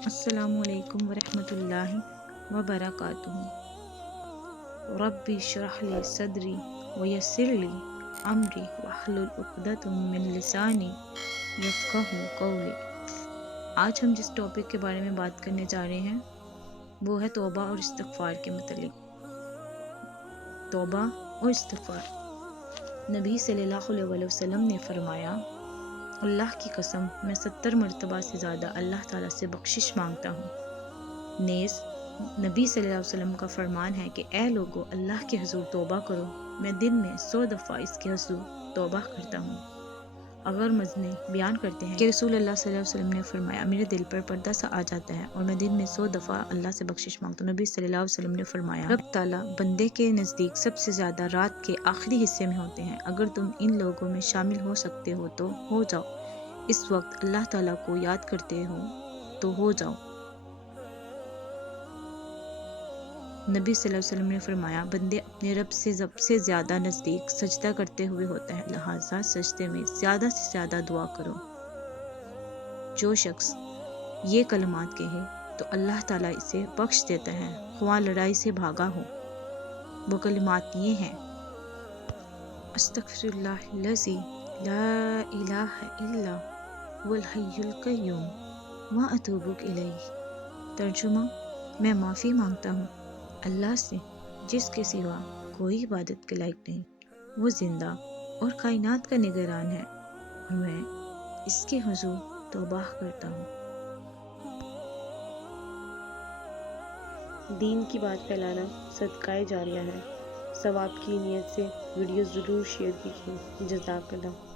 السلام علیکم ورحمۃ اللہ وبرکاتہ۔ ربی اشرح لی صدری ویسر لی امری واحلل عقدۃ من لسانی یفقہوا قولی۔ آج ہم جس ٹاپک کے بارے میں بات کرنے جا رہے ہیں وہ ہے توبہ اور استغفار کے متعلق۔ توبہ اور استغفار۔ نبی صلی اللہ علیہ وسلم نے فرمایا، اللہ کی قسم میں 70 مرتبہ سے زیادہ اللہ تعالیٰ سے بخشش مانگتا ہوں۔ نیز نبی صلی اللہ علیہ وسلم کا فرمان ہے کہ اے لوگو، اللہ کے حضور توبہ کرو، میں دن میں 100 دفعہ اس کے حضور توبہ کرتا ہوں۔ اگر مزنی بیان کرتے ہیں کہ رسول اللہ صلی اللہ علیہ وسلم نے فرمایا، میرے دل پر پردہ سا آ جاتا ہے اور میں دن میں 100 دفعہ اللہ سے بخشش مانگتا ہوں۔ نبی صلی اللہ علیہ وسلم نے فرمایا، رب تعالیٰ بندے کے نزدیک سب سے زیادہ رات کے آخری حصے میں ہوتے ہیں۔ اگر تم ان لوگوں میں شامل ہو سکتے ہو تو ہو جاؤ۔ اس وقت اللہ تعالیٰ کو یاد کرتے ہو تو ہو جاؤ۔ نبی صلی اللہ علیہ وسلم نے فرمایا، بندے اپنے رب سے سب سے زیادہ نزدیک سجدہ کرتے ہوئے ہوتے ہیں، لہٰذا سجدے میں زیادہ سے زیادہ دعا کرو۔ جو شخص یہ کلمات کہے تو اللہ تعالیٰ اسے بخش دیتا ہے، خواہ لڑائی سے بھاگا ہو۔ وہ کلمات یہ ہیں، استغفر اللہ الذی لا الہ الا هو الحی القیوم واتوب الیہ۔ ترجمہ، میں معافی مانگتا ہوں اللہ سے جس کے سوا کوئی عبادت کے لائق نہیں، وہ زندہ اور کائنات کا نگران ہے، اور میں اس کے حضور توبہ کرتا ہوں۔ دین کی بات پھیلانا صدقہ جاریہ ہے۔ ثواب کی نیت سے ویڈیو ضرور شیئر کیجیے۔ جزاک اللہ۔